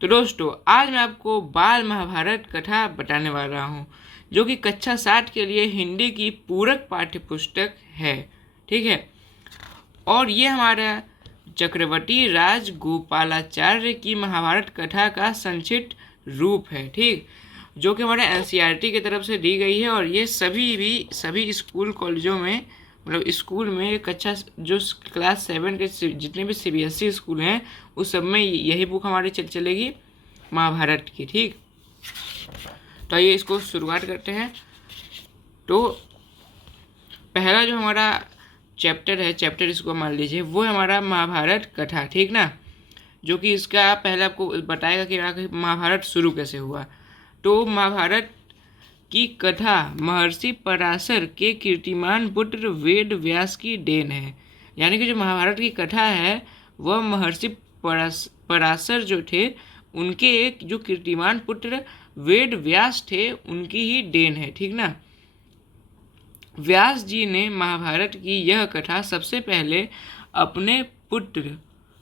तो दोस्तों आज मैं आपको बाल महाभारत कथा बताने वाला हूँ, जो कि कक्षा 60 के लिए हिंदी की पूरक पाठ्य पुस्तक है। ठीक है, और ये हमारा चक्रवर्ती राजगोपालाचार्य की महाभारत कथा का संक्षिप्त रूप है। ठीक, जो कि हमारे एनसीईआरटी की तरफ से दी गई है, और ये सभी स्कूल कॉलेजों में, मतलब स्कूल में कक्षा जो क्लास 7 के जितने भी सीबीएसई स्कूल हैं उस सब में यही बुक हमारी चलेगी महाभारत की। ठीक, तो आइए इसको शुरुआत करते हैं। तो पहला जो हमारा चैप्टर इसको मान लीजिए, वो है हमारा महाभारत कथा। ठीक ना, जो कि इसका पहले आपको बताएगा कि महाभारत शुरू कैसे हुआ। तो महाभारत की कथा महर्षि पराशर के कीर्तिमान पुत्र वेद व्यास की देन है। यानी कि जो महाभारत की कथा है वह महर्षि पराशर जो थे उनके एक जो कीर्तिमान पुत्र वेद व्यास थे उनकी ही देन है। ठीक ना, व्यास जी ने महाभारत की यह कथा सबसे पहले अपने पुत्र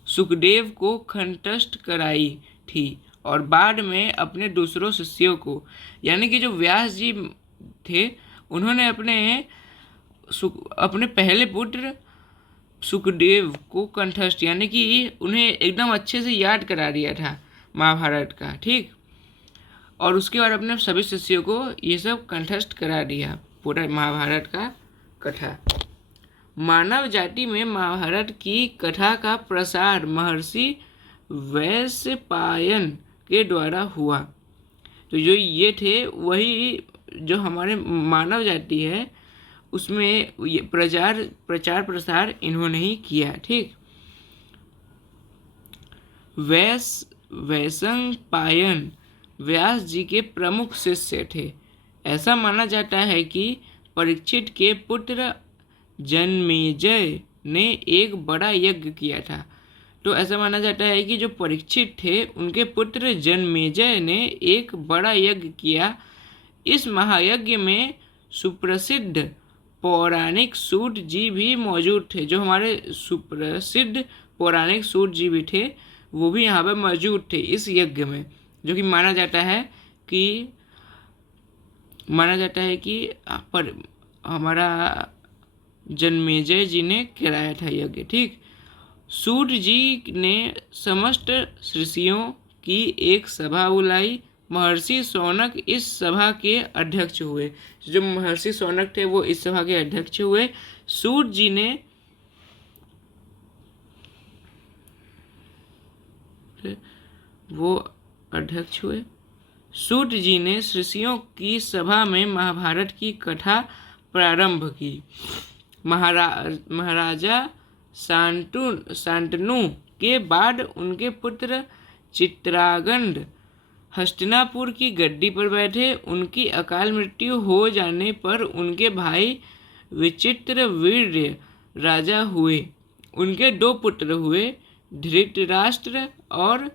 सुखदेव को कंठस्थ कराई थी और बाद में अपने दूसरों शिष्यों को। यानी कि जो व्यास जी थे उन्होंने अपने पहले पुत्र सुखदेव को कंठस्थ, यानी कि उन्हें एकदम अच्छे से याद करा दिया था महाभारत का। ठीक, और उसके बाद अपने सभी शिष्यों को ये सब कंठस्थ करा दिया पूरा महाभारत का कथा। मानव जाति में महाभारत की कथा का प्रसार महर्षि वैशंपायन के द्वारा हुआ। तो जो ये थे वही जो हमारे मानव जाति है उसमें ये प्रचार प्रसार इन्होंने ही किया। ठीक, वैशंपायन व्यास जी के प्रमुख शिष्य थे। ऐसा माना जाता है कि परीक्षित के पुत्र जन्मेजय ने एक बड़ा यज्ञ किया था। तो ऐसा माना जाता है कि जो परीक्षित थे उनके पुत्र जन्मेजय ने एक बड़ा यज्ञ किया। इस महायज्ञ में सुप्रसिद्ध पौराणिक सूत जी भी मौजूद थे। जो हमारे सुप्रसिद्ध पौराणिक सूत जी भी थे वो भी यहाँ पर मौजूद थे इस यज्ञ में, जो कि माना जाता है कि पर हमारा जन्मेजय जी ने कराया था यज्ञ। ठीक, सूत जी ने समस्त ऋषियों की एक सभा बुलाई। महर्षि शौनक इस सभा के अध्यक्ष हुए। जो महर्षि शौनक थे वो इस सभा के अध्यक्ष हुए। सूत जी ने सूत जी ने ऋषियों की सभा में महाभारत की कथा प्रारंभ की। महाराजा शांतनु के बाद उनके पुत्र चित्रांगद हस्तिनापुर की गद्दी पर बैठे। उनकी अकाल मृत्यु हो जाने पर उनके भाई विचित्रवीर्य राजा हुए। उनके दो पुत्र हुए, धृतराष्ट्र और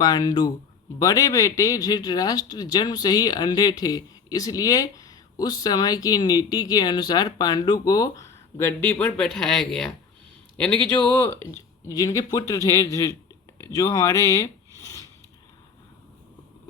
पांडु। बड़े बेटे धृतराष्ट्र जन्म से ही अंधे थे, इसलिए उस समय की नीति के अनुसार पांडु को गद्दी पर बैठाया गया। यानी कि जो जिनके पुत्र थे, जो हमारे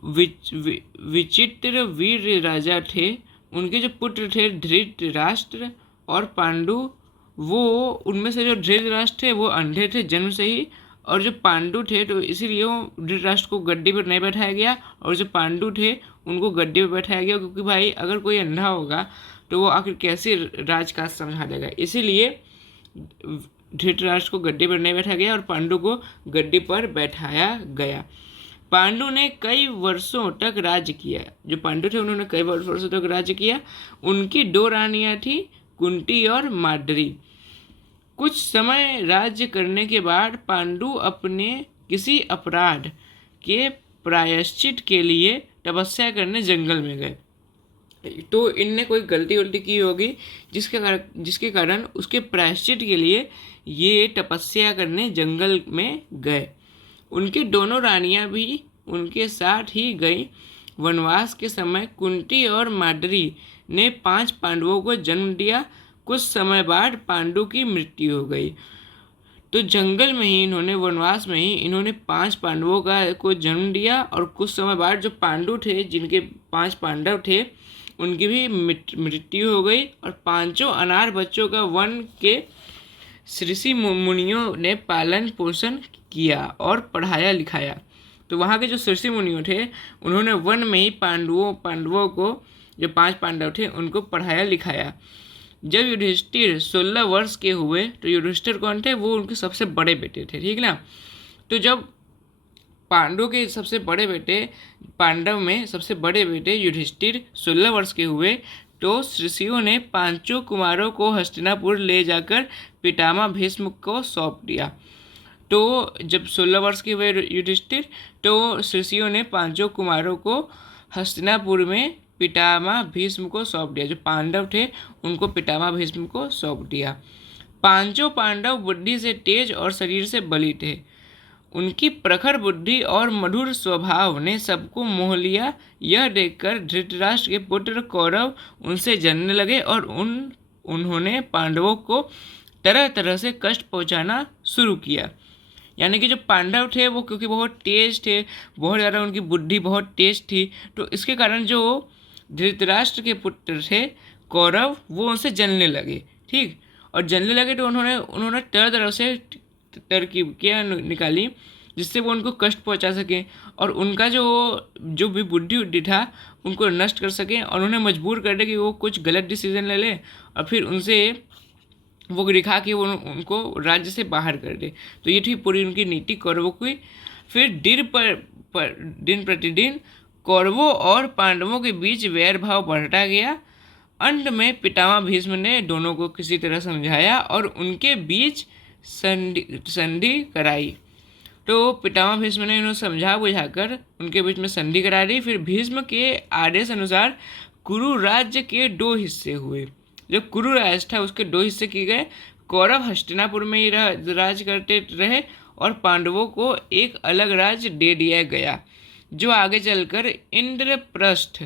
विचित्र वीर राजा थे, उनके जो पुत्र थे धृतराष्ट्र और पांडु, वो उनमें से जो धृतराष्ट्र थे वो अंधे थे जन्म से ही, और जो पांडु थे तो इसीलिए वो धृतराष्ट्र को गद्दी पर नहीं बैठाया गया, और जो पांडु थे उनको गद्दी पर बैठाया गया। क्योंकि भाई अगर कोई अंधा होगा तो वो आखिर कैसे राजकाज समझा देगा, इसीलिए धृतराष्ट्र को गद्दी पर नहीं बैठाया गया और पांडु को गद्दी पर बैठाया गया। पांडु ने कई वर्षों तक राज्य किया। जो पांडु थे उन्होंने कई वर्षों तक राज्य किया। उनकी दो रानियां थी, कुंती और माद्री। कुछ समय राज्य करने के बाद पांडु अपने किसी अपराध के प्रायश्चित के लिए तपस्या करने जंगल में गए। तो इनने कोई गलती की होगी जिसके कारण उसके प्रायश्चित के लिए ये तपस्या करने जंगल में गए। उनकी दोनों रानियां भी उनके साथ ही गई। वनवास के समय कुंती और माद्री ने 5 पांडवों को जन्म दिया। कुछ समय बाद पांडु की मृत्यु हो गई। तो जंगल में ही इन्होंने, वनवास में ही इन्होंने 5 पांडवों को जन्म दिया। और कुछ समय बाद जो पांडु थे, जिनके 5 पांडव थे, उनकी भी मृत्यु हो गई। और 5 अनाथ बच्चों का वन के ऋषि मुनियों ने पालन पोषण किया और पढ़ाया लिखाया। तो वहाँ के जो ऋषि मुनियों थे, उन्होंने वन में ही पांडवों को, जो 5 पांडव थे, उनको पढ़ाया लिखाया। जब युधिष्ठिर 16 वर्ष के हुए, तो युधिष्ठिर कौन थे? वो उनके सबसे बड़े बेटे थे, ठीक ना। तो जब पांडव के सबसे बड़े बेटे, पांडव में सबसे बड़े बेटे युधिष्ठिर 16 वर्ष के हुए, तो ऋषियों ने 5 कुमारों को हस्तिनापुर ले जाकर पितामह भीष्म को सौंप दिया। तो जब 16 वर्ष के हुए युधिष्ठिर, तो ऋषियों ने 5 कुमारों को हस्तिनापुर में पितामह भीष्म को सौंप दिया। जो पांडव थे, उनको पितामह भीष्म को सौंप दिया। 5 पांडव बुद्धि से तेज और शरीर से बली थे। उनकी प्रखर बुद्धि और मधुर स्वभाव ने सबको मोह लिया। यह देखकर धृतराष्ट्र के पुत्र कौरव उनसे जलने लगे और उन्होंने पांडवों को तरह तरह से कष्ट पहुंचाना शुरू किया। यानी कि जो पांडव थे, वो क्योंकि बहुत तेज थे, बहुत ज़्यादा उनकी बुद्धि बहुत तेज थी, तो इसके कारण जो धृतराष्ट्र के पुत्र थे कौरव, वो उनसे जलने लगे, ठीक। और जलने लगे तो उन्होंने तरह तरह से तरकीब निकाली जिससे वो उनको कष्ट पहुंचा सकें और उनका जो भी बुद्धि था उनको नष्ट कर सकें, और उन्हें मजबूर कर दे कि वो कुछ गलत डिसीजन ले लें, और फिर उनसे वो दिखा कि वो उनको राज्य से बाहर कर दे। तो ये थी पूरी उनकी नीति कौरवों की। फिर दिन प्रतिदिन कौरवों और पांडवों के बीच वैर भाव बढ़ता गया। अंत में पितामह भीष्म ने दोनों को किसी तरह समझाया और उनके बीच संधि कराई। तो पितामह भीष्म ने इन्हें समझा बुझाकर उनके बीच में संधि करा दी। फिर भीष्म के आदेश अनुसार कुरु राज्य के 2 हिस्से हुए। जो कुरु राज्य था उसके 2 हिस्से किए गए। कौरव हस्तिनापुर में ही राज करते रहे और पांडवों को एक अलग राज्य दे दिया गया, जो आगे चलकर इंद्रप्रस्थ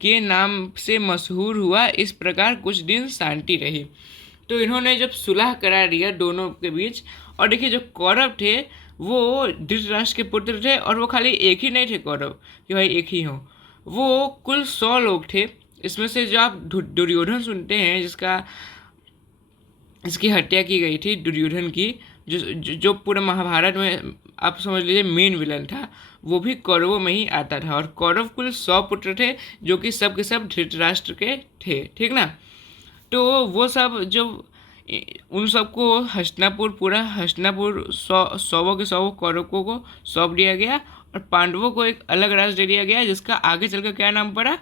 के नाम से मशहूर हुआ। इस प्रकार कुछ दिन शांति रही। तो इन्होंने जब सुलह करा दिया दोनों के बीच, और देखिए जो कौरव थे वो धृतराष्ट्र के पुत्र थे, और वो खाली एक ही नहीं थे कौरव कि भाई एक ही हो, वो कुल 100 लोग थे। इसमें से जो आप दुर्योधन सुनते हैं, इसकी हत्या की गई थी दुर्योधन की, जो पूरे महाभारत में आप समझ लीजिए मेन विलन था, वो भी कौरवों में ही आता था। और कौरव कुल 100 पुत्र थे, जो कि सब के सब धृतराष्ट्र के थे, ठीक ना। तो वो सब जो उन सबको पूरा हस्तिनापुर 100 के 100 कौरवों को सौंप दिया गया, और पांडवों को एक अलग राज्य दे दिया गया, जिसका आगे चलकर क्या नाम पड़ा?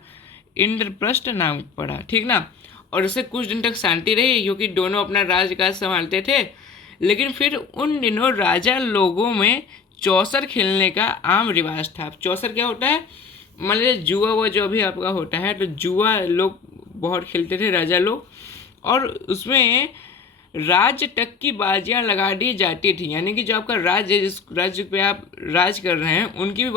इंद्रप्रस्थ नाम पड़ा, ठीक ना। और इससे कुछ दिन तक शांति रही, क्योंकि दोनों अपना राज्यकाज संभालते थे। लेकिन फिर उन दिनों राजा लोगों में चौसर खेलने का आम रिवाज था। चौसर क्या होता है? मान लीजिए जुआ वो जो भी आपका होता है, तो जुआ लोग बहुत खेलते थे राजा लोग, और उसमें राज्य तक की बाजियां लगा दी जाती थी। यानी कि जो आपका राज्य है, जिस राज्य पे आप राज कर रहे हैं, उनकी भी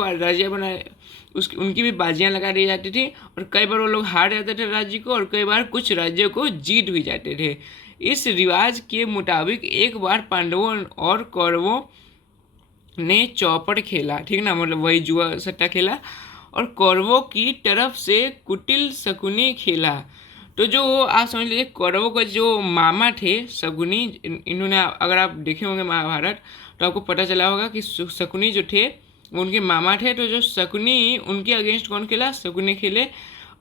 उनकी भी बाजियां लगा दी जाती थी। और कई बार वो लोग हार जाते थे राज्य को, और कई बार कुछ राज्यों को जीत भी जाते थे। इस रिवाज के मुताबिक एक बार पांडवों और कौरवों ने चौपड़ खेला, ठीक ना, मतलब वही जुआ सट्टा खेला, और कौरवों की तरफ से कुटिल शकुनी खेला। तो जो आप समझ लीजिए कौरवों का जो मामा थे शकुनी, इन्होंने अगर आप देखे होंगे महाभारत तो आपको पता चला होगा कि शकुनी जो थे वो उनके मामा थे। तो जो शकुनी, उनके अगेंस्ट कौन खेला? शकुनी खेले,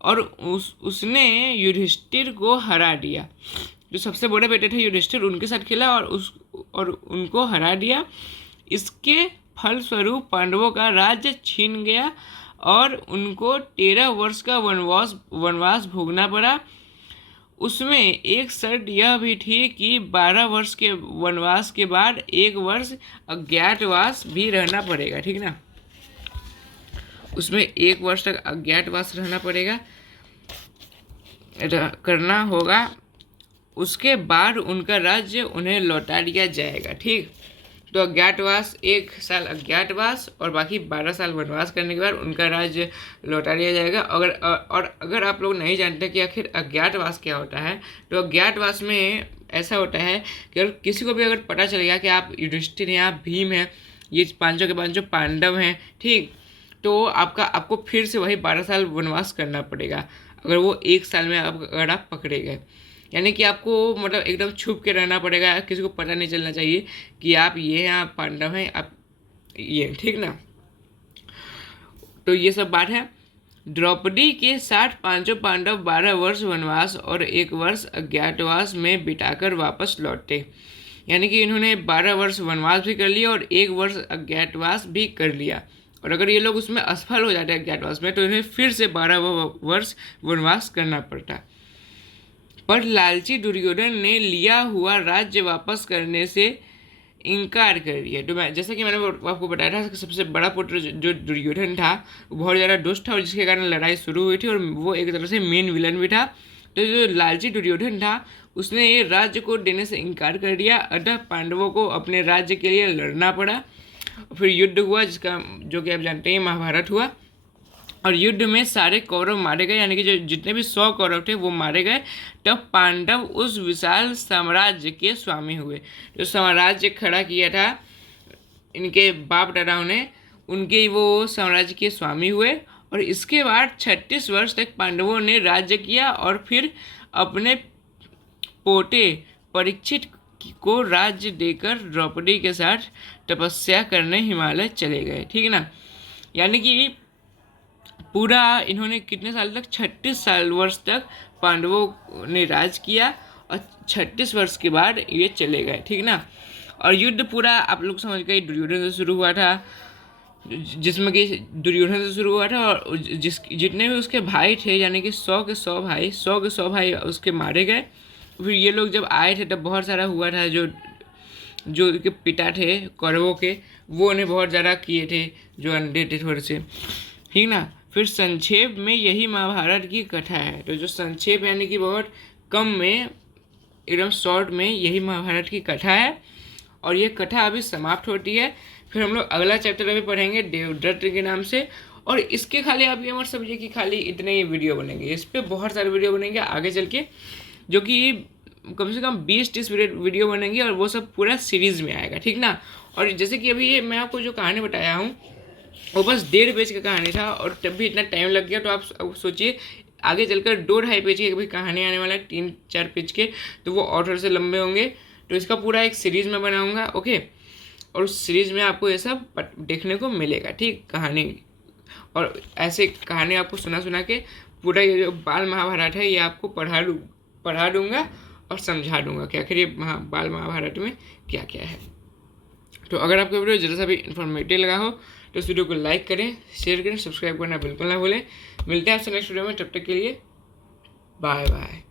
और उसने युधिष्ठिर को हरा दिया। जो सबसे बड़े बेटे थे युधिष्ठिर, उनके साथ खेला और उनको हरा दिया। इसके फलस्वरूप पांडवों का राज्य छीन गया और उनको 13 वर्ष का वनवास भोगना पड़ा। उसमें एक शर्त यह भी थी कि 12 वर्ष के वनवास के बाद 1 वर्ष अज्ञातवास भी रहना पड़ेगा, ठीक ना। उसमें 1 वर्ष तक अज्ञातवास रहना पड़ेगा, करना होगा। उसके बाद उनका राज्य उन्हें लौटा दिया जाएगा, ठीक। तो अज्ञातवास 1 साल अज्ञातवास और बाकी 12 साल वनवास करने के बाद उनका राज्य लौटा लिया जाएगा। अगर आप लोग नहीं जानते कि आखिर अज्ञातवास क्या होता है, तो अज्ञातवास में ऐसा होता है कि अगर किसी को भी अगर पता चल गया कि आप युधिष्ठिर हैं, आप भीम हैं, ये पांचों के पांचों पांडव हैं, ठीक, तो आपको फिर से वही 12 साल वनवास करना पड़ेगा अगर वो 1 साल में अगर आप पकड़े गए। यानी कि आपको मतलब एकदम छुप के रहना पड़ेगा, किसी को पता नहीं चलना चाहिए कि आप ये हैं, आप पांडव हैं, आप ये, ठीक ना। तो ये सब बात है। द्रौपदी के 60 पांचों पांडव 12 वर्ष वनवास और 1 वर्ष अज्ञातवास में बिताकर वापस लौटे। यानी कि इन्होंने 12 वर्ष वनवास भी कर लिया और 1 वर्ष अज्ञातवास भी कर लिया। और अगर ये लोग उसमें असफल हो जाते अज्ञातवास में, तो इन्हें फिर से 12 वर्ष वनवास करना पड़ता। पर लालची दुर्योधन ने लिया हुआ राज्य वापस करने से इनकार कर दिया। तो मैं जैसा कि मैंने आपको बताया था कि सबसे बड़ा पुत्र जो दुर्योधन था वो बहुत ज़्यादा दुष्ट था और जिसके कारण लड़ाई शुरू हुई थी और वो एक तरह से मेन विलन भी था। तो जो लालची दुर्योधन था उसने ये राज्य को देने से इनकार कर दिया। अतः पांडवों को अपने राज्य के लिए लड़ना पड़ा। फिर युद्ध हुआ जिसका जो कि आप जानते हैं महाभारत हुआ। और युद्ध में सारे कौरव मारे गए, यानी कि जो जितने भी 100 कौरव थे वो मारे गए। तब पांडव उस विशाल साम्राज्य के स्वामी हुए। जो साम्राज्य खड़ा किया था इनके बाप दादाओं ने, उनके वो साम्राज्य के स्वामी हुए। और इसके बाद 36 वर्ष तक पांडवों ने राज्य किया और फिर अपने पोते परीक्षित को राज्य देकर द्रौपदी के साथ तपस्या करने हिमालय चले गए, ठीक है ना। यानी कि पूरा इन्होंने कितने साल तक 36 वर्ष तक पांडवों ने राज किया और 36 वर्ष के बाद ये चले गए, ठीक ना। और युद्ध पूरा आप लोग समझ गए दुर्योधन से शुरू हुआ था, जिसमें कि दुर्योधन से शुरू हुआ था और जितने भी उसके भाई थे यानी कि 100 के 100 भाई उसके मारे गए। फिर ये लोग जब आए थे तब बहुत सारा हुआ था। जो के पिता थे कौरवों के, वो उन्हें बहुत ज़्यादा किए थे, जो अंधे थे थोड़े से, ठीक ना। फिर संक्षेप में यही महाभारत की कथा है। तो जो संक्षेप यानी कि बहुत कम में, एकदम शॉर्ट में, यही महाभारत की कथा है। और ये कथा अभी समाप्त होती है। फिर हम लोग अगला चैप्टर अभी पढ़ेंगे देवदत्त के नाम से। और इसके खाली आप ये मत समझिए कि खाली इतने ही वीडियो बनेंगे, इस पर बहुत सारे वीडियो बनेंगे आगे चल के, जो कि कम से कम 20-30 वीडियो बनेंगे और वो सब पूरा सीरीज में आएगा, ठीक ना। और जैसे कि अभी ये मैं आपको जो कहानी बताया हूँ वो बस 1.5 पेज का कहानी था और तब भी इतना टाइम लग गया। तो आप सोचिए आगे चलकर 2-2.5 पेज की कभी कहानी आने वाला है, 3-4 पेज के, तो वो और से लंबे होंगे। तो इसका पूरा एक सीरीज़ में बनाऊंगा, ओके। और उस सीरीज़ में आपको ये सब देखने को मिलेगा, ठीक, कहानी। और ऐसे कहानी आपको सुना के पूरा ये जो बाल महाभारत है ये आपको पढ़ा दूंगा और समझा दूंगा कि आखिर ये बाल महाभारत में क्या क्या है। तो अगर आपको वीडियो जरा सा भी इन्फॉर्मेटिव लगा हो तो इस वीडियो को लाइक करें, शेयर करें, सब्सक्राइब करना बिल्कुल ना भूलें। मिलते हैं आपसे नेक्स्ट वीडियो में, तब तक के लिए बाय बाय।